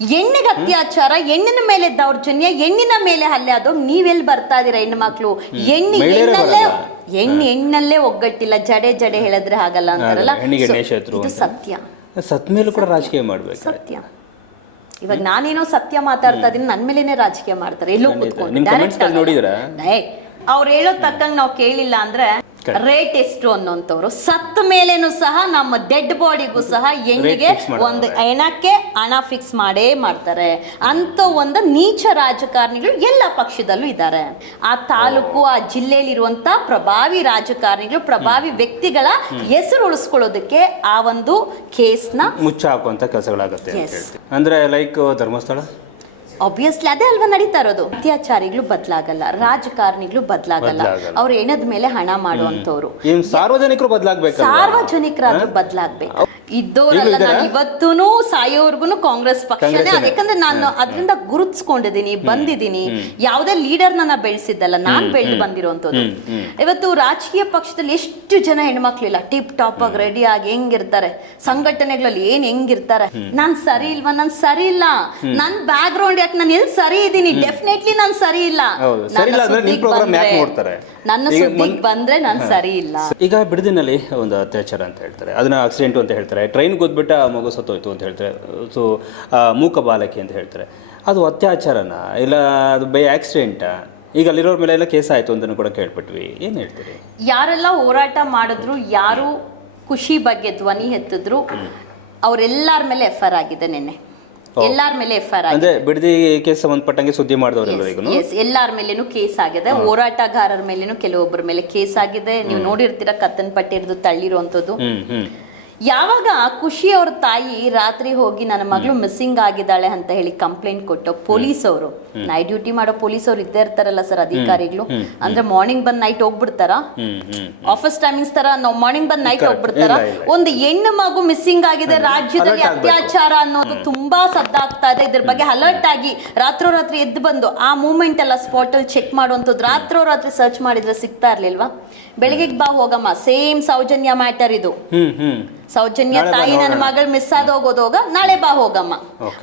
ಹೆಣ್ಣಿಗೆ ಅತ್ಯಾಚಾರ, ಹೆಣ್ಣಿನ ಮೇಲೆ ದೌರ್ಜನ್ಯ, ಹೆಣ್ಣಿನ ಮೇಲೆ ಹಲ್ಲೆ ಆದೋಗ್ ನೀವೆಲ್ಲಿ ಬರ್ತಾ ಇದೀರಾ ಹೆಣ್ಣು ಮಕ್ಳು? ಹೆಣ್ಣಲ್ಲೇ ಒಗ್ಗಟ್ಟಿಲ್ಲ, ಜಡೆ ಜಡೆ ಹೇಳಿದ್ರೆ ಹಾಗಲ್ಲ ಅಂತಾರಲ್ಲ, ಇದು ಸತ್ಯ. ಸತ್ ಮೇಲೂ ಕೂಡ ರಾಜಕೀಯ ಮಾಡ್ಬೇಕು. ಸತ್ಯ. ಇವಾಗ ನಾನೇನೋ ಸತ್ಯ ಮಾತಾಡ್ತಾ ಇದೀನಿ, ನನ್ ಮೇಲೇನೆ ರಾಜಕೀಯ ಮಾಡ್ತಾರೆ. ಎಲ್ಲೋ ನೋಡಿದ್ರ ಅವ್ರು ಹೇಳೋ ತಕ್ಕಂಗ್ ನಾವು ಕೇಳಿಲ್ಲ ಅಂದ್ರೆ ರೇಟ್ ಎಷ್ಟು ಅನ್ನೋಂಥವ್ರು ಸತ್ತ ಮೇಲೇನು ಸಹ ನಮ್ಮ ಡೆಡ್ ಬಾಡಿಗೂ ಸಹ ಹೆಣ್ಣಿಗೆ ಒಂದು ಹೆಣಕ್ಕೆ ಹಣ ಫಿಕ್ಸ್ ಮಾಡೇ ಮಾಡ್ತಾರೆ ಅಂತ ಒಂದು ನೀಚ ರಾಜಕಾರಣಿಗಳು ಎಲ್ಲ ಪಕ್ಷದಲ್ಲೂ ಇದ್ದಾರೆ. ಆ ತಾಲೂಕು ಆ ಜಿಲ್ಲೆಯಲ್ಲಿರುವಂತ ಪ್ರಭಾವಿ ರಾಜಕಾರಣಿಗಳು, ಪ್ರಭಾವಿ ವ್ಯಕ್ತಿಗಳ ಹೆಸರು ಉಳಿಸ್ಕೊಳ್ಳೋದಕ್ಕೆ ಆ ಒಂದು ಕೇಸ್ನ ಮುಚ್ಚ ಹಾಕುವಂತ ಕೆಲಸಗಳಾಗುತ್ತೆ. ಅಂದ್ರೆ ಲೈಕ್ ಧರ್ಮಸ್ಥಳ ಆಬ್ವಿಯಸ್ಲಿ ಅದೇ ಅಲ್ವಾ ನಡೀತಾ ಇರೋದು. ಅತ್ಯಾಚಾರಿಗಳು ಬದಲಾಗಲ್ಲ, ರಾಜಕಾರಣಿಗಳು ಬದಲಾಗಲ್ಲ, ಅವ್ರು ಎಣದ ಮೇಲೆ ಹಣ ಮಾಡುವಂತವ್ರು ಸಾರ್ವಜನಿಕರು ಬದಲಾಗಬೇಕು, ಸಾರ್ವಜನಿಕರಾದ್ರೂ ಬದಲಾಗ್ಬೇಕು. ಇದ್ದೋರಲ್ಲ, ನಾನು ಇವತ್ತೂ ಸಾಯೋರ್ಗುನು ಕಾಂಗ್ರೆಸ್ ಪಕ್ಷನೇ. ಯಾಕಂದ್ರೆ ನಾನು ಅದರಿಂದ ಗುರುತಿಸ್ಕೊಂಡಿದ್ದೀನಿ, ಬಂದಿದ್ದೀನಿ. ಯಾವುದೇ ಲೀಡರ್ ನನ್ನ ಬೆಳೆಸಿದ್ದಲ್ಲ, ನಾನ್ ಬೆಳೆದು ಬಂದಿರುವಂತದ್ದು. ಇವತ್ತು ರಾಜಕೀಯ ಪಕ್ಷದಲ್ಲಿ ಎಷ್ಟು ಜನ ಹೆಣ್ಮಕ್ಳಿಲ್ಲ, ಟಿಪ್ ಟಾಪ್ ಆಗಿ ರೆಡಿ ಆಗಿ ಹೆಂಗಿರ್ತಾರೆ, ಸಂಘಟನೆಗಳಲ್ಲಿ ಹೆಂಗಿರ್ತಾರೆ. ನಾನ್ ಸರಿ ಇಲ್ವಾ? ನಾನ್ ಸರಿ ಇಲ್ಲ. ನನ್ ಬ್ಯಾಕ್ ಗ್ರೌಂಡ್ ಯಾಕೆ, ನಾನು ಎಲ್ಲಿ ಸರಿ ಇದ್ದೀನಿ? ಡೆಫಿನೆಟ್ಲಿ ನಾನು ಸರಿ ಇಲ್ಲ. ನನ್ನ ಸುದ್ದಿಗೆ ಬಂದ್ರೆ ನಾನು ಸರಿ ಇಲ್ಲ. ಈಗ ಬಿಡದಿನಲ್ಲಿ ಒಂದು ಅತ್ಯಾಚಾರ ಅಂತ ಹೇಳ್ತಾರೆ, ಅದನ್ನ ಆಕ್ಸಿಡೆಂಟ್ ಅಂತ ಹೇಳ್ತಾರೆ, ಟ್ರೈನ್ ಗೊದ್ಬಿಟ್ಟ ಮಗು ಸತ್ತೋಯ್ತು ಅಂತ ಹೇಳ್ತಾರೆ, ಸೊ ಮೂಕ ಬಾಲಕಿ ಅಂತ ಹೇಳ್ತಾರೆ. ಅದು ಅತ್ಯಾಚಾರನ ಇಲ್ಲ ಅದು ಬೈ ಆಕ್ಸಿಡೆಂಟಾ? ಈಗ ಅಲ್ಲಿರೋರ ಮೇಲೆ ಎಲ್ಲ ಕೇಸ್ ಆಯ್ತು ಅಂತ ಕೂಡ ಕೇಳ್ಬಿಟ್ವಿ. ಏನ್ ಹೇಳ್ತೀರಿ? ಯಾರೆಲ್ಲ ಹೋರಾಟ ಮಾಡಿದ್ರು, ಯಾರು ಖುಷಿ ಬಗ್ಗೆ ಧ್ವನಿ ಎತ್ತಿದ್ರು, ಅವರೆಲ್ಲರ ಮೇಲೆ ಎಫ್ಐಆರ್ ಆಗಿದೆ. ನೆನ್ನೆ ಎಲ್ಲಾರ ಮೇಲೆ ಎಫ್ಐಆರ್ ಆಗಿದೆ. ಬಿಡದಿ ಕೇಸ್ ಸಂಬಂಧಪಟ್ಟಂಗೆ ಸುದ್ದಿ ಮಾಡಿದವರೆಲ್ಲರಿಗೂ ಎಲ್ಲಾರ ಮೇಲೇನು ಕೇಸ್ ಆಗಿದೆ. ಹೋರಾಟಗಾರರ ಮೇಲೇನು ಕೆಲವೊಬ್ಬರ ಮೇಲೆ ಕೇಸ್ ಆಗಿದೆ. ನೀವು ನೋಡಿರ್ತೀರಾ, ಕತ್ತನ್ ಪಟ್ಟಿ ಹಿಡಿದು ತಳ್ಳಿರುವಂತದ್ದು. ಯಾವಾಗ ಖುಷಿ ಅವ್ರ ತಾಯಿ ರಾತ್ರಿ ಹೋಗಿ ನನ್ನ ಮಗಳು ಮಿಸ್ಸಿಂಗ್ ಆಗಿದ್ದಾಳೆ ಅಂತ ಹೇಳಿ ಕಂಪ್ಲೇಂಟ್ ಕೊಟ್ಟು ಪೊಲೀಸ್ ಅವರು, ನೈಟ್ ಡ್ಯೂಟಿ ಮಾಡೋ ಪೊಲೀಸ್ ಅವ್ರು ಇದ್ದೇ ಇರ್ತಾರಲ್ಲ ಸರ್, ಅಧಿಕಾರಿಗಳು. ಅಂದ್ರೆ ಮಾರ್ನಿಂಗ್ ಬಂದ್ ನೈಟ್ ಹೋಗ್ಬಿಡ್ತಾರ, ಆಫೀಸ್ ಟೈಮಿಂಗ್ಸ್ ತರ ನಾವು ಮಾರ್ನಿಂಗ್ ಬಂದ್ ನೈಟ್ ಹೋಗ್ಬಿಡ್ತಾರ. ಒಂದು ಹೆಣ್ಣು ಮಗು ಮಿಸ್ಸಿಂಗ್ ಆಗಿದೆ, ರಾಜ್ಯದಲ್ಲಿ ಅತ್ಯಾಚಾರ ಅನ್ನೋದು ತುಂಬಾ ಸದ್ದಾಗ್ತಾ ಇದೆ. ಇದ್ರ ಬಗ್ಗೆ ಅಲರ್ಟ್ ಆಗಿ ರಾತ್ರೋರಾತ್ರಿ ಎದ್ದು ಬಂದು ಆ ಮೂವ್ಮೆಂಟ್ ಎಲ್ಲ ಸ್ಪಾಟ್ ಅಲ್ಲಿ ಚೆಕ್ ಮಾಡುವಂಥದ್ದು. ರಾತ್ರೋರಾತ್ರಿ ಸರ್ಚ್ ಮಾಡಿದ್ರೆ ಸಿಗ್ತಾ ಇರ್ಲಿಲ್ವಾ? ಬೆಳಿಗ್ಗೆ ಬಾ ಹೋಗಮ್ಮ, ಸೇಮ್ ಸೌಜನ್ಯ ಮ್ಯಾಟರ್ ಇದು. ಸೌಜನ್ಯ ತಾಯಿ ನನ್ನ ಮಗಳು ಮಿಸ್ ಆದ ಹೋಗೋದೋಗ ನಾಳೆ ಬಾ ಹೋಗಮ್ಮ.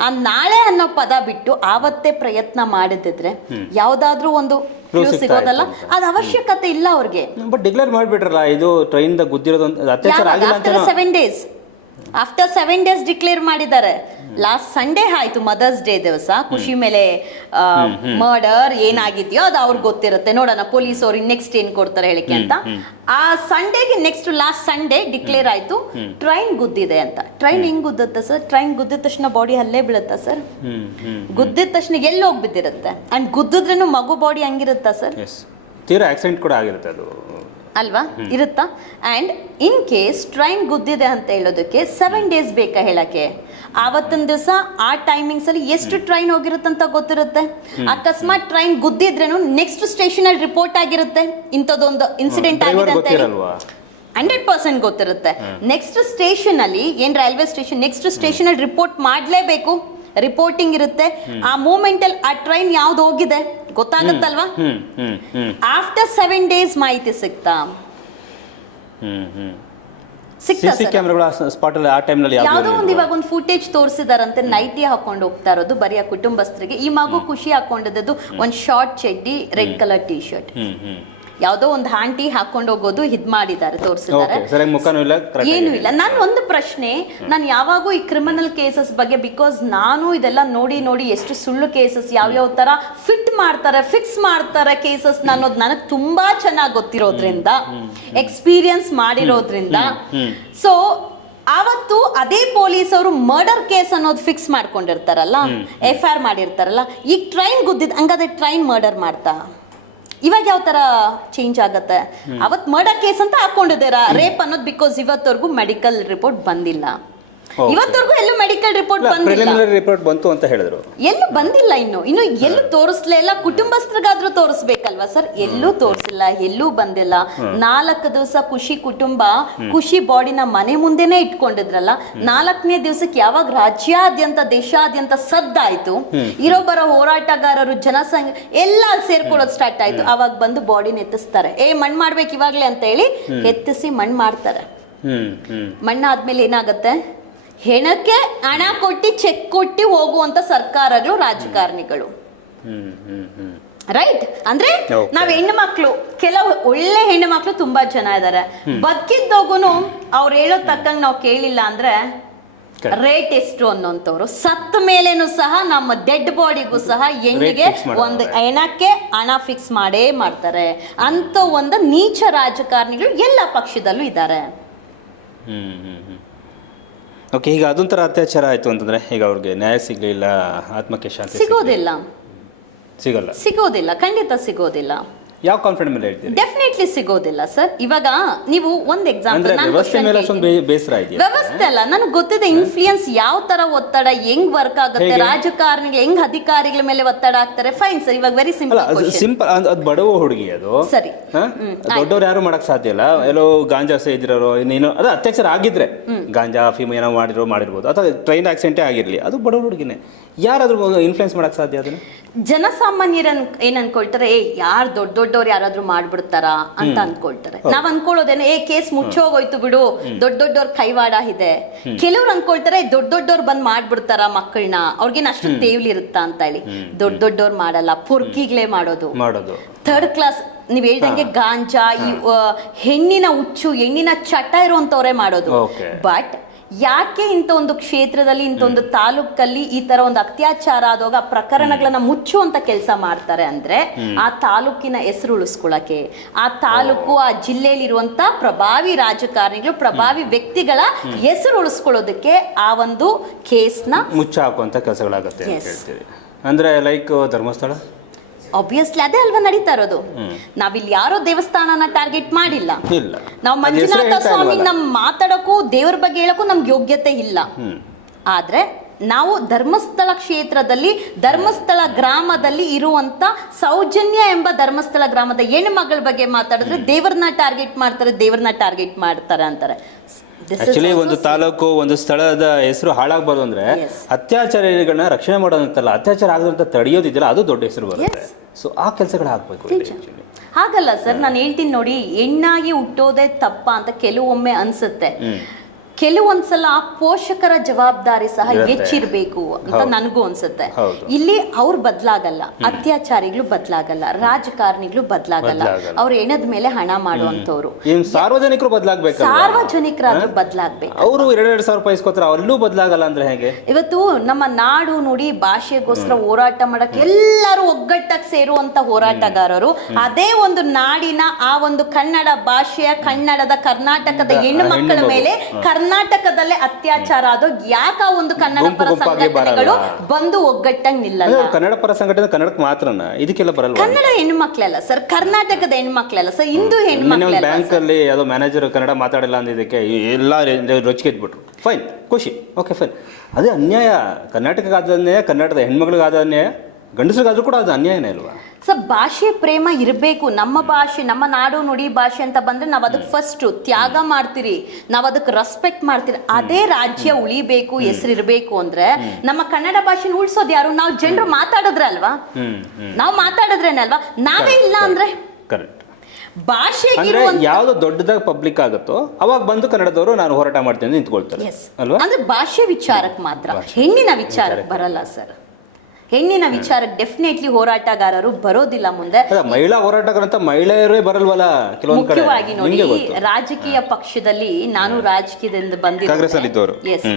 ಆ ನಾಳೆ ಅನ್ನೋ ಪದ ಬಿಟ್ಟು ಆವತ್ತೇ ಪ್ರಯತ್ನ ಮಾಡಿದ್ರೆ ಯಾವ್ದಾದ್ರೂ ಒಂದು ಸಿಗೋದಲ್ಲ. ಅದ ಅವಶ್ಯಕತೆ ಇಲ್ಲ ಅವ್ರಿಗೆ. ಬಟ್ ಡಿಕ್ಲೇರ್ ಮಾಡ್ಬಿಟ್ರಲ್ಲ, ಇದು ಟ್ರೈನ್ ಗುದ್ದಿರೋದು ಅತ್ಯಾಚಾರ ಆಗಿಲ್ಲ ಅಂತ. ಆಫ್ಟರ್ 7 days ಡಿಕ್ಲೇರ್ ಮಾಡಿದ್ದಾರೆ. ಲಾಸ್ಟ್ ಸಂಡೇ ಆಯ್ತು, ಮದರ್ಸ್ ಡೇ ದಿವಸ. ಖುಷಿ ಮೇಲೆ ಮರ್ಡರ್ ಏನಾಗಿದೆಯೋ ಅದು ಅವ್ರಿಗೆ ಗೊತ್ತಿರುತ್ತೆ. ನೋಡೋಣ ಪೊಲೀಸ್ ಅವ್ರು ನೆಕ್ಸ್ಟ್ ಏನ್ ಕೊಡ್ತಾರೆ ಹೇಳಿಕೆ ಅಂತ. ಆ ಸಂಡೇಗೆ ನೆಕ್ಸ್ಟ್ ಲಾಸ್ಟ್ ಸಂಡೇ ಡಿಕ್ಲೇರ್ ಆಯ್ತು ಟ್ರೈನ್ ಗುದ್ದಿದೆ ಅಂತ. ಟ್ರೈನ್ ಹೆಂಗ್ ಗುದ್ದುತ್ತೆ ಸರ್? ಟ್ರೈನ್ ಗುದ್ದಿದ ತಕ್ಷಣ ಬಾಡಿ ಅಲ್ಲೇ ಬೀಳುತ್ತಾ ಸರ್? ಗುದ್ದಿದ ತಕ್ಷಣ ಎಲ್ಲಿ ಹೋಗಿ ಬಿದ್ದಿರುತ್ತೆ? ಅಂಡ್ ಗುದ್ದಿದ್ರೇನು ಮಗು ಬಾಡಿ ಹಂಗಿರುತ್ತಾ ಸರ್? ತೀರಾ ಆಕ್ಸಿಡೆಂಟ್ ಕೂಡ ಆಗಿರುತ್ತೆ ಅದು ಅಲ್ವಾ? ಇರುತ್ತಾ? ಆ್ಯಂಡ್ ಇನ್ ಕೇಸ್ ಟ್ರೈನ್ ಗುದ್ದಿದೆ ಅಂತ ಹೇಳೋದಕ್ಕೆ 7 days ಬೇಕಾ ಹೇಳಕ್ಕೆ? ಆವತ್ತಿನ ದಿವಸ ಆ ಟೈಮಿಂಗ್ಸ್ ಅಲ್ಲಿ ಎಷ್ಟು ಟ್ರೈನ್ ಹೋಗಿರುತ್ತಂತ ಗೊತ್ತಿರುತ್ತೆ. ಅಕಸ್ಮಾತ್ ಟ್ರೈನ್ ಗುದ್ದಿದ್ರೇನು ನೆಕ್ಸ್ಟ್ ಸ್ಟೇಷನ್ ಅಲ್ಲಿ ರಿಪೋರ್ಟ್ ಆಗಿರುತ್ತೆ ಇಂಥದ್ದೊಂದು ಇನ್ಸಿಡೆಂಟ್ ಆಗಿದೆ ಅಂತ ಹೇಳಿ 100% ಗೊತ್ತಿರುತ್ತೆ. ನೆಕ್ಸ್ಟ್ ಸ್ಟೇಷನ್ ಅಲ್ಲಿ ಏನ್ ರೈಲ್ವೆ ಸ್ಟೇಷನ್, ನೆಕ್ಸ್ಟ್ ಸ್ಟೇಷನ್ ಅಲ್ಲಿ ರಿಪೋರ್ಟ್ ಮಾಡ್ಲೇಬೇಕು. ರಿಪೋರ್ಟಿಂಗ್ ಇರುತ್ತೆ. ಆ ಮೂಮೆಂಟ್ ಅಲ್ಲಿ ಆ ಟ್ರೈನ್ ಯಾವ್ದು ಹೋಗಿದೆ ಗೊತ್ತಾಗುತ್ತಲ್ವಾ? ಆಫ್ಟರ್ 7 days ಮಾಹಿತಿ ಸಿಗ್ತಾ ಯಾವುದೋ ಒಂದು ಇವಾಗ ಒಂದು ಫುಟೇಜ್ ತೋರಿಸಿದಾರಂತೆ. ನೈಟಿ ಹಾಕೊಂಡು ಹೋಗ್ತಾ ಇರೋದು ಬರೀ ಆ ಕುಟುಂಬಸ್ಥರಿಗೆ. ಈ ಮಗು ಖುಷಿ ಹಾಕೊಂಡಿದ್ದು ಒಂದು ಶಾರ್ಟ್ ಚಡ್ಡಿ, ರೆಡ್ ಕಲರ್ ಟೀ ಶರ್ಟ್. ಯಾವುದೋ ಒಂದು ಆಂಟಿ ಹಾಕೊಂಡು ಹೋಗೋದು ಇದ್ ಮಾಡಿದ್ದಾರೆ, ತೋರಿಸಿದ್ದಾರೆ. ಏನು ಇಲ್ಲ. ನಾನು ಒಂದು ಪ್ರಶ್ನೆ, ನಾನು ಯಾವಾಗೂ ಈ ಕ್ರಿಮಿನಲ್ ಕೇಸಸ್ ಬಗ್ಗೆ, ಬಿಕಾಸ್ ನಾನು ಇದೆಲ್ಲ ನೋಡಿ ನೋಡಿ ಎಷ್ಟು ಸುಳ್ಳು ಕೇಸಸ್ ಯಾವ್ಯಾವ ತರ ಫಿಕ್ಸ್ ಮಾಡ್ತಾರೆ ಕೇಸಸ್ ಅನ್ನೋದು ನನಗೆ ತುಂಬಾ ಚೆನ್ನಾಗಿ ಗೊತ್ತಿರೋದ್ರಿಂದ, ಎಕ್ಸ್ಪೀರಿಯನ್ಸ್ ಮಾಡಿರೋದ್ರಿಂದ. ಸೊ ಆವತ್ತು ಅದೇ ಪೊಲೀಸ್ ಅವರು ಮರ್ಡರ್ ಕೇಸ್ ಅನ್ನೋದು ಫಿಕ್ಸ್ ಮಾಡ್ಕೊಂಡಿರ್ತಾರಲ್ಲ, FIR ಮಾಡಿರ್ತಾರಲ್ಲ. ಈಗ ಟ್ರೈನ್ ಗುದ್ದಿದ್ ಹಂಗಾದ್ರೆ ಟ್ರೈನ್ ಮರ್ಡರ್ ಮಾಡ್ತಾ? ಇವಾಗ ಯಾವ ತರ ಚೇಂಜ್ ಆಗತ್ತೆ? ಅವತ್ ಮರ್ಡರ್ ಕೇಸ್ ಅಂತ ಹಾಕೊಂಡಿದ್ದೀರಾ, ರೇಪ್ ಅನ್ನೋದು. ಬಿಕಾಸ್ ಇವತ್ತವರೆಗೂ ಮೆಡಿಕಲ್ ರಿಪೋರ್ಟ್ ಬಂದಿಲ್ಲ. ಇವತ್ತವರೆಗೂ ಎಲ್ಲೂ ಮೆಡಿಕಲ್ ರಿಪೋರ್ಟ್ ಬಂದಿಲ್ಲ. ರಿಪೋರ್ಟ್ ಬಂತು ಅಂತ ಹೇಳಿದ್ರು, ಎಲ್ಲೂ ಬಂದಿಲ್ಲ. ಇನ್ನು ಎಲ್ಲೂ ತೋರಿಸ್ಲೇ ಇಲ್ಲ. ಕುಟುಂಬಸ್ಥರಿಗಾದ್ರೂ ತೋರಿಸ್ಬೇಕಲ್ವಾ ಸರ್? ಎಲ್ಲೂ ತೋರಿಸಿಲ್ಲ, ಎಲ್ಲೂ ಬಂದಿಲ್ಲ. 4 ದಿವಸ ಖುಷಿ ಕುಟುಂಬ ಖುಷಿ ಬಾಡಿನ ಮನೆ ಮುಂದೆನೆ ಇಟ್ಕೊಂಡಿದ್ರಲ್ಲ. 4ನೇ ದಿವಸಕ್ಕೆ ಯಾವಾಗ ರಾಜ್ಯಾದ್ಯಂತ ದೇಶಾದ್ಯಂತ ಸದ್ದಾಯ್ತು, ಇರೋಬ್ಬರ ಹೋರಾಟಗಾರರು ಜನಸಂಘ ಎಲ್ಲ ಸೇರ್ಕೊಳ್ಳೋದು ಸ್ಟಾರ್ಟ್ ಆಯ್ತು. ಅವಾಗ ಬಂದು ಬಾಡಿನ ಎತ್ತಿಸ್ತಾರೆ. ಮಣ್ಣು ಮಾಡ್ಬೇಕು ಇವಾಗ್ಲೇ ಅಂತ ಹೇಳಿ ಎತ್ತಿಸಿ ಮಣ್ಣು ಮಾಡ್ತಾರೆ. ಮಣ್ಣಾದ್ಮೇಲೆ ಏನಾಗತ್ತೆ? ಹೆಣಕ್ಕೆ ಹಣ ಕೊಟ್ಟು ಚೆಕ್ ಕೊಟ್ಟು ಹೋಗುವಂತ ಸರ್ಕಾರಗಳು ರಾಜಕಾರಣಿಗಳು. ರೈಟ್ ಅಂದ್ರೆ Okay. ನಾವ್ ಹೆಣ್ಣು ಮಕ್ಳು ಕೆಲವು ಒಳ್ಳೆ ಹೆಣ್ಣು ಮಕ್ಳು ತುಂಬಾ ಜನ ಇದಾರೆ, ಬದುಕಿದ್ದೋಗುನು ಅವ್ರು ಹೇಳೋ ತಕ್ಕಂಗ್ ನಾವು ಕೇಳಿಲ್ಲ ಅಂದ್ರೆ ರೇಟ್ ಎಷ್ಟು ಅನ್ನೋಂಥವ್ರು. ಸತ್ತ ಮೇಲೇನು ಸಹ ನಮ್ಮ ಡೆಡ್ ಬಾಡಿಗೂ ಸಹ ಹೆಣ್ಣಿಗೆ ಒಂದು ಹೆಣಕ್ಕೆ ಹಣ ಫಿಕ್ಸ್ ಮಾಡೇ ಮಾಡ್ತಾರೆ ಅಂತ ಒಂದು ನೀಚ ರಾಜಕಾರಣಿಗಳು ಎಲ್ಲ ಪಕ್ಷದಲ್ಲೂ ಇದ್ದಾರೆ. ಓಕೆ, ಈಗ ಅದೊಂಥರ ಅತ್ಯಾಚಾರ ಆಯಿತು ಅಂತಂದರೆ ಈಗ ಅವ್ರಿಗೆ ನ್ಯಾಯ ಸಿಗಲಿಲ್ಲ, ಆತ್ಮಕ್ಕೆ ಶಾಂತಿ ಸಿಗೋದಿಲ್ಲ, ಖಂಡಿತ ಸಿಗೋದಿಲ್ಲ. ಯಾವ ಕಾನ್ಫಿಡೆಂಟ್ ಮೇಲೆ ಹೇಳ್ತೀರಿ? ಡೆಫಿನೆಟ್ಲಿ ಸಿಗೋದಿಲ್ಲ ಸರ್. ಇವಾಗ ನೀವು ಒಂದು ಎಕ್ಸಾಂಪಲ್, ವ್ಯವಸ್ಥೆ ಮೇಲೆ ಅಷ್ಟೊಂದು ಬೇಸರ ಇದೆಯಾ? ವ್ಯವಸ್ಥೆ ಅಲ್ಲ, ನನಗೆ ಗೊತ್ತಿದೆ ಇನ್ಫ್ಲೂಯೆನ್ಸ್ ಯಾವ ತರ ಒತ್ತಡ ಹೆಂಗ್ ವರ್ಕ್ ಆಗುತ್ತೆ, ರಾಜಕಾರಣಿಗಳು ಹೆಂಗ್ ಅಧಿಕಾರಿಗಳ ಮೇಲೆ ಒತ್ತಡ ಆಗ್ತಾರೆ. ಫೈನ್ ಸರ್, ಇವಾಗ ವೆರಿ ಸಿಂಪಲ್. ಅದು ಬಡವ ಹುಡುಗಿ, ಅದು ಸರಿ, ದೊಡ್ಡವ್ರು ಯಾರು ಮಾಡಕ್ ಸಾಧ್ಯ ಇಲ್ಲ. ಎಲ್ಲೋ ಗಾಂಜಾ ಸೇದಿರೋರು ಇನ್ನೇನೋ ಅದು ಅತ್ಯಾಚಾರ ಆಗಿದ್ರೆ, ಗಾಂಜಾ ಫೀಮ್ ಏನೋ ಮಾಡಿರ್ಬೋದು, ಅಥವಾ ಟ್ರೈನ್ ಆಕ್ಸಿಡೆಂಟೇ ಆಗಿರ್ಲಿ, ಅದು ಬಡವ ಹುಡುಗಿನೇ. ಯಾರಾದ್ರೂ ಇನ್ಫ್ಲೂಯೆನ್ಸ್ ಮಾಡಕ್ ಸಾಧ್ಯ ಅದನ್ನ? ಜನಸಾಮಾನ್ಯರ ಏನ್ ಅನ್ಕೊಳ್ತಾರೆ, ಯಾರು ದೊಡ್ಡವ್ರು ಯಾರಾದ್ರೂ ಮಾಡ್ಬಿಡ್ತಾರ ಅಂತ ಅನ್ಕೊಳ್ತಾರೆ. ನಾವ್ ಅನ್ಕೊಳ್ಳೋದೇನೆ, ಕೇಸ್ ಮುಚ್ಚೋಗೋಯ್ತು ಬಿಡು, ದೊಡ್ಡವ್ರ ಕೈವಾಡ ಇದೆ. ಕೆಲವ್ರು ಅನ್ಕೊಳ್ತಾರೆ ದೊಡ್ಡವ್ರು ಬಂದ್ ಮಾಡ್ಬಿಡ್ತಾರ ಮಕ್ಕಳನ್ನ, ಅವ್ರಿಗೇನ್ ಅಷ್ಟು ತೇವ್ಲಿರುತ್ತಾ ಅಂತ ಹೇಳಿ. ದೊಡ್ಡವ್ರು ಮಾಡಲ್ಲ, ಪುರ್ಕಿಗ್ಲೇ ಮಾಡೋದು. ಥರ್ಡ್ ಕ್ಲಾಸ್ ನೀವ್ ಹೇಳ್ದಂಗೆ ಗಾಂಜಾ, ಈ ಹೆಣ್ಣಿನ ಹುಚ್ಚು, ಹೆಣ್ಣಿನ ಚಟ ಇರುವಂತವ್ರೆ ಮಾಡೋದು. ಬಟ್ ಯಾಕೆ ಇಂಥ ಒಂದು ಕ್ಷೇತ್ರದಲ್ಲಿ, ಇಂಥ ಒಂದು ತಾಲೂಕಲ್ಲಿ ಈ ತರ ಒಂದು ಅತ್ಯಾಚಾರ ಆದಾಗ ಪ್ರಕರಣಗಳನ್ನ ಮುಚ್ಚುವಂತ ಕೆಲಸ ಮಾಡ್ತಾರೆ ಅಂದ್ರೆ, ಆ ತಾಲೂಕಿನ ಹೆಸರು ಉಳಿಸ್ಕೊಳಕ್ಕೆ, ಆ ತಾಲೂಕು, ಆ ಜಿಲ್ಲೆಯಲ್ಲಿರುವಂತ ಪ್ರಭಾವಿ ರಾಜಕಾರಣಿಗಳು, ಪ್ರಭಾವಿ ವ್ಯಕ್ತಿಗಳ ಹೆಸರು ಉಳಿಸ್ಕೊಳ್ಳೋದಕ್ಕೆ ಆ ಒಂದು ಕೇಸ್ನ ಮುಚ್ಚ ಹಾಕುವಂತ ಕೆಲಸಗಳಾಗುತ್ತೆ ಅಂತ ಹೇಳ್ತೀವಿ. ಅಂದ್ರೆ ಲೈಕ್ ಧರ್ಮಸ್ಥಳ, ಆಬ್ವಿಯಸ್ಲಿ ಅದೇ ಅಲ್ವಾ ನಡೀತಾ ಇರೋದು. ನಾವಿಲ್ಲಿ ಯಾರೋ ದೇವಸ್ಥಾನನ ಟಾರ್ಗೆಟ್ ಮಾಡಿಲ್ಲ. ನಾವು ಮಂಜುನಾಥ ಸ್ವಾಮಿ ನಮ್ ಮಾತಾಡಕ್ಕೂ ದೇವ್ರ ಬಗ್ಗೆ ಹೇಳಕ್ಕೂ ನಮ್ಗೆ ಯೋಗ್ಯತೆ ಇಲ್ಲ. ಆದ್ರೆ ನಾವು ಧರ್ಮಸ್ಥಳ ಕ್ಷೇತ್ರದಲ್ಲಿ, ಧರ್ಮಸ್ಥಳ ಗ್ರಾಮದಲ್ಲಿ ಇರುವಂತ ಸೌಜನ್ಯ ಎಂಬ ಧರ್ಮಸ್ಥಳ ಗ್ರಾಮದ ಹೆಣ್ಮಗಳ ಬಗ್ಗೆ ಮಾತಾಡಿದ್ರೆ ದೇವ್ರನ್ನ ಟಾರ್ಗೆಟ್ ಮಾಡ್ತಾರೆ ಅಂತಾರೆ. ಆಕ್ಚುಲಿ ಒಂದು ತಾಲೂಕು, ಒಂದು ಸ್ಥಳದ ಹೆಸರು ಹಾಳಾಗ್ಬಾರ್ದು ಅಂದ್ರೆ ಅತ್ಯಾಚಾರಿಗಳನ್ನ ರಕ್ಷಣೆ ಮಾಡೋದಂತಲ್ಲ, ಅತ್ಯಾಚಾರ ಆಗದಂತ ತಡೆಯೋದಿದೆಯಲ್ಲ, ಅದು ದೊಡ್ಡ ಹೆಸರು ಬರುತ್ತೆ. ಸೊ ಆ ಕೆಲಸಗಳು ಆಗ್ಬೇಕು. ಹಾಗಲ್ಲ ಸರ್, ನಾನು ಹೇಳ್ತೀನಿ ನೋಡಿ, ಹೆಣ್ಣಾಗಿ ಹುಟ್ಟೋದೇ ತಪ್ಪ ಅಂತ ಕೆಲವೊಮ್ಮೆ ಅನ್ಸುತ್ತೆ. ಕೆಲವೊಂದ್ಸಲ ಪೋಷಕರ ಜವಾಬ್ದಾರಿ ಸಹ ಹೆಚ್ಚಿರ್ಬೇಕು ಅಂತ ನನಗೂ ಅನ್ಸುತ್ತೆ. ಇಲ್ಲಿ ಅವ್ರು ಬದಲಾಗಲ್ಲ, ಅತ್ಯಾಚಾರಿಗಳು ಬದಲಾಗಲ್ಲ, ರಾಜಕಾರಣಿಗಳು ಬದಲಾಗಲ್ಲ, ಅವ್ರು ಹೆಣದ ಮೇಲೆ ಹಣ ಮಾಡುವಂತವ್ರು. ಸಾರ್ವಜನಿಕರು ಬದಲಾಗಬೇಕು, ಸಾರ್ವಜನಿಕರಾದ್ರೂ ಬದಲಾಗ್ಬೇಕು. ಅವರು 2,000 ರೂಪಾಯಿ ಇಸ್ಕೊತಾರೆ, ಅಲ್ಲೂ ಬದಲಾಗಲ್ಲ ಅಂದ್ರೆ ಹೇಗೆ? ಇವತ್ತು ನಮ್ಮ ನಾಡು ನುಡಿ ಭಾಷೆಗೋಸ್ಕರ ಹೋರಾಟ ಮಾಡಕ್ಕೆ ಎಲ್ಲರೂ ಒಗ್ಗಟ್ಟಾಗಿ ಸೇರುವಂತ ಹೋರಾಟಗಾರರು, ಅದೇ ಒಂದು ನಾಡಿನ ಆ ಒಂದು ಕನ್ನಡ ಭಾಷೆಯ, ಕನ್ನಡದ ಕರ್ನಾಟಕದ ಹೆಣ್ಣು ಮಕ್ಕಳ ಮೇಲೆ ಕರ್ನಾಟಕದಲ್ಲೇ ಅತ್ಯಾಚಾರ ಆದೋ ಯಾಕ ಒಂದು ಕನ್ನಡ ಪರ ಸಂಘಟನೆಗಳು ಬಂದು ಒಗ್ಗಟ್ಟಾಗಿ ನಿಲ್ಲಲ್ಲ? ಕನ್ನಡ ಪರ ಸಂಘಟನೆ ಕನ್ನಡಕ್ಕೆ ಮಾತ್ರನಾ? ಇದಕ್ಕೆಲ್ಲ ಬರಲ್ಲ. ಕನ್ನಡ ಹೆಣ್ಮಕ್ಳಲ್ಲ ಸರ್, ಕರ್ನಾಟಕದ ಹೆಣ್ಮಕ್ಳಲ್ಲ ಸರ್, ಹಿಂದೂ ಹೆಣ್ಮಕ್ಳಲ್ಲ. ಬ್ಯಾಂಕ್ ಅಲ್ಲಿ ಯಾವುದೋ ಮ್ಯಾನೇಜರ್ ಕನ್ನಡ ಮಾತಾಡಿಲ್ಲ ಅಂದಿದ್ದಕ್ಕೆ ಎಲ್ಲ ರೊಚ್ಚಿಗೆ ಎದ್ಬಿಟ್ರು. ಫೈನ್, ಖುಷಿ, ಓಕೆ ಫೈನ್. ಅದೇ ಅನ್ಯಾಯ. ಕರ್ನಾಟಕಕ್ಕಾದ ಅನ್ಯಾಯ, ಕನ್ನಡದ ಹೆಣ್ಮಕ್ಳಿಗಾದ ಅನ್ಯಾಯ, ಗಂಡಸರಿಗಾದ್ರೂ ಕೂಡ ಅದು ಅನ್ಯಾಯನೇ ಅಲ್ವಾ? ಸರ್, ಭಾಷೆ ಪ್ರೇಮ ಇರಬೇಕು. ನಮ್ಮ ಭಾಷೆ, ನಮ್ಮ ನಾಡು ನುಡಿ ಭಾಷೆ ಅಂತ ಬಂದ್ರೆ ನಾವು ಅದಕ್ಕೆ ಫಸ್ಟ್ ತ್ಯಾಗ ಮಾಡ್ತೀರಿ, ನಾವು ಅದಕ್ಕೆ ರೆಸ್ಪೆಕ್ಟ್ ಮಾಡ್ತೀರಿ. ಅದೇ ರಾಜ್ಯ ಉಳಿಬೇಕು, ಹೆಸರಿರ್ಬೇಕು ಅಂದ್ರೆ ನಮ್ಮ ಕನ್ನಡ ಭಾಷೆನ ಉಳಿಸೋದು ಯಾರು? ನಾವು ಜನರು ಮಾತಾಡಿದ್ರೆ ಅಲ್ವಾ? ನಾವು ಮಾತಾಡಿದ್ರೇನೆ ಅಲ್ವಾ? ನಾವೇ ಇಲ್ಲ ಅಂದ್ರೆ ಭಾಷೆ ಯಾವ್ದು ದೊಡ್ಡದಾಗ ಪಬ್ಲಿಕ್ ಆಗುತ್ತೋ ಅವಾಗ ಬಂದು ಕನ್ನಡದವರು ನಾನು ಹೋರಾಟ ಮಾಡ್ತೀನಿ ಅಂತ ನಿಂತ್ಕೊಳ್ತಾರೆ ಅಲ್ವಾ? ಅಂದ್ರೆ ಭಾಷೆ ವಿಚಾರಕ್ಕೆ ಮಾತ್ರ, ಹೆಣ್ಣಿನ ವಿಚಾರಕ್ಕೆ ಬರಲ್ಲ ಸರ್. ಹೆಣ್ಣಿನ ವಿಚಾರಕ್ಕೆ ಡೆಫಿನೆಟ್ಲಿ ಹೋರಾಟಗಾರರು ಬರೋದಿಲ್ಲ ಮುಂದೆ. ಮಹಿಳಾ ಹೋರಾಟಗಾರಂತ ಮಹಿಳೆಯರೇ ಬರಲ್ವಲ್ಲ ಕೆಲವೊಂದು ಕಡೆ. ಮುಖ್ಯವಾಗಿ ನೋಡಿ, ರಾಜಕೀಯ ಪಕ್ಷದಲ್ಲಿ ನಾನು ರಾಜಕೀಯದಿಂದ ಬಂದಿದ್ದೆ,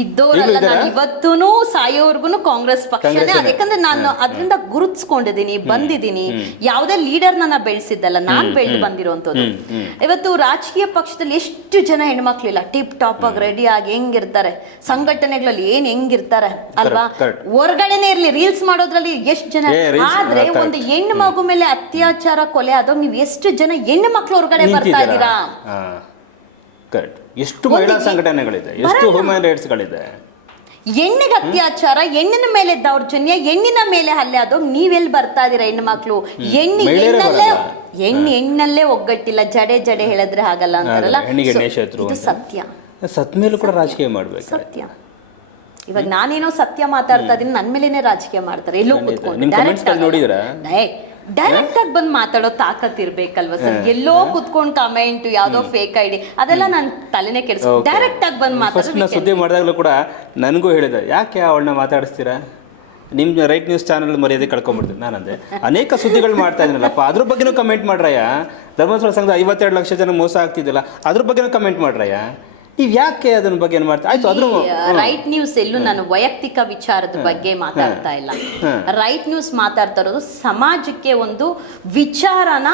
ಇದ್ದೋರಲ್ಲ. ನಾನು ಇವತ್ತೂ ಸಾಯೋವರ್ಗುನು ಕಾಂಗ್ರೆಸ್ ಪಕ್ಷನೇ. ಯಾಕಂದ್ರೆ ನಾನು ಅದರಿಂದ ಗುರುತಿಸ್ಕೊಂಡಿದ್ದೀನಿ, ಬಂದಿದ್ದೀನಿ. ಯಾವುದೇ ಲೀಡರ್ ನನ್ನ ಬೆಳೆಸಿದ್ದಲ್ಲ, ನಾನ್ ಬೆಳೆದು ಬಂದಿರುವಂತದ್ದು. ಇವತ್ತು ರಾಜಕೀಯ ಪಕ್ಷದಲ್ಲಿ ಎಷ್ಟು ಜನ ಹೆಣ್ಮಕ್ಳಿಲ್ಲ, ಟಿಪ್ ಟಾಪ್ ಆಗಿ ರೆಡಿ ಆಗಿ ಹೆಂಗಿರ್ತಾರೆ, ಸಂಘಟನೆಗಳಲ್ಲಿ ಹೆಂಗಿರ್ತಾರೆ ಅಲ್ವಾ? ಹೊರಗಡೆನೆ ಇರ್ಲಿ, ರೀಲ್ಸ್ ಮಾಡೋದ್ರಲ್ಲಿ ಎಷ್ಟು ಜನ. ಆದ್ರೆ ಒಂದು ಹೆಣ್ಣು ಮಗು ಮೇಲೆ ಅತ್ಯಾಚಾರ, ಕೊಲೆ ಆದಾಗ ನೀವು ಎಷ್ಟು ಜನ ಹೆಣ್ಣು ಮಕ್ಳು ಹೊರಗಡೆ ಬರ್ತಾ ಇದ್ದೀರಾ? ಎಷ್ಟು ಮಹಿಳಾ ಸಂಘಟನೆಗಳಿದೆ, ಎಷ್ಟು ಹ್ಯೂಮನ್ ರೈಟ್ಸ್ಗಳಿದೆ. ಹೆಣ್ಣಿಗೆ ಅತ್ಯಾಚಾರ, ಹೆಣ್ಣಿನ ಮೇಲೆ ದೌರ್ಜನ್ಯ, ಹೆಣ್ಣಿನ ಮೇಲೆ ಹಲ್ಲೆ ಆದೋ ನೀವೆಲ್ಲಿ ಬರ್ತಾ ಇದೀರಾ? ಹೆಣ್ಣು ಮಕ್ಳು ಹೆಣ್ಣಲ್ಲೇ ಒಗ್ಗಟ್ಟಿಲ್ಲ. ಜಡೆ ಹೇಳಿದ್ರೆ ಹಾಗಲ್ಲ ಅಂತಾರಲ್ಲ, ಇದು ಸತ್ಯ. ಸತ್ ಮೇಲೂ ಕೂಡ ರಾಜಕೀಯ ಮಾಡ್ಬೇಕು, ಸತ್ಯ. ಇವಾಗ ನಾನೇನೋ ಸತ್ಯ ಮಾತಾಡ್ತಾ ಇದೀನಿ, ನನ್ ಮೇಲೇನೆ ರಾಜಕೀಯ ಮಾಡ್ತಾರೆ. ಎಲ್ಲೋ ಕೂತ್ಕೊಂಡು ಡೈರೆಕ್ಟ್ ಆಗಿ ಬಂದು ಮಾತಾಡೋ ತಾಕತ್ ಇರ್ಬೇಕಲ್ವಾ ಸರ್? ಎಲ್ಲೋ ಕುತ್ಕೊಂಡ್ ಕಮೆಂಟ್ ಯಾವ್ದೋ ಫೇಕ್ ಐಡಿ ಅದೆಲ್ಲ ನಾನು ತಲೆನೇ ಕೆಡಿಸ್ ಡೈರೆಕ್ಟ್ ಆಗಿ ಬಂದು ಫಸ್ಟ್ ನಾ ಮಾತಾಡೋ ಸುದ್ದಿ ಮಾಡಿದಾಗಲೂ ಕೂಡ ನನಗೂ ಹೇಳಿದೆ, ಯಾಕೆ ಅವಳನ್ನ ಮಾತಾಡಿಸ್ತೀರಾ, ನಿಮ್ಮ ರೈಟ್ ನ್ಯೂಸ್ ಚಾನಲ್ ಮರ್ಯಾದೆ ಕಳ್ಕೊಂಡ್ಬಿಡ್ತೀನಿ. ನಾನಂದೆ ಅನೇಕ ಸುದ್ದಿಗಳು ಮಾಡ್ತಾ ಇದ್ದೀನಲ್ಲಪ್ಪ, ಅದ್ರ ಬಗ್ಗೆನೂ ಕಮೆಂಟ್ ಮಾಡ್ರಯ್ಯ. ಧರ್ಮಸ್ಥಳ ಸಂಘದ 52 ಲಕ್ಷ ಜನ ಮೋಸ ಆಗ್ತಿದ್ದಿಲ್ಲ, ಅದ್ರ ಬಗ್ಗೆನೂ ಕಮೆಂಟ್ ಮಾಡ್ರಯ್ಯ. ನೀವು ಯಾಕೆ ಅದನ್ನ ಬಗ್ಗೆ ಏನು ಮಾಡ್ತಾ ಆಯ್ತು ಅದ್ರ ರೈಟ್ ನ್ಯೂಸ್ ಎಲ್ಲೂ ನಾನು ವೈಯಕ್ತಿಕ ವಿಚಾರದ ಬಗ್ಗೆ ಮಾತಾಡ್ತಾ ಇಲ್ಲ. ರೈಟ್ ನ್ಯೂಸ್ ಮಾತಾಡ್ತಾ ಇರೋದು ಸಮಾಜಕ್ಕೆ ಒಂದು ವಿಚಾರನ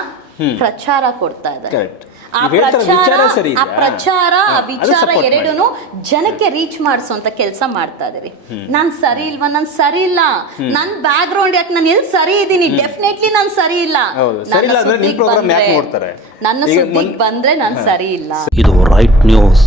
ಪ್ರಚಾರ ಕೊಡ್ತಾ ಇದ್ದಾರೆ. ಕರೆಕ್ಟ್. ಆ ಪ್ರಚಾರ ಆ ವಿಚಾರ ಎರಡೂನು ಜನಕ್ಕೆ ರೀಚ್ ಮಾಡಿಸುವಂತ ಕೆಲಸ ಮಾಡ್ತಾ ಇದೀರಿ. ನಾನ್ ಸರಿ ಇಲ್ವಾ? ನಾನ್ ಸರಿ ಇಲ್ಲ. ನನ್ ಬ್ಯಾಕ್ ಗ್ರೌಂಡ್ ಯಾಕೆ ನಾನು ಎಲ್ಲಿ ಸರಿ ಇದ್ದೀನಿ? ಡೆಫಿನೆಟ್ಲಿ ನಾನ್ ಸರಿ ಇಲ್ಲ. ನನ್ನ ಸುದ್ದಿಗೆ ಬಂದ್ರೆ ನಾನು ಸರಿ ಇಲ್ಲ. ಇದು ರೈಟ್ ನ್ಯೂಸ್.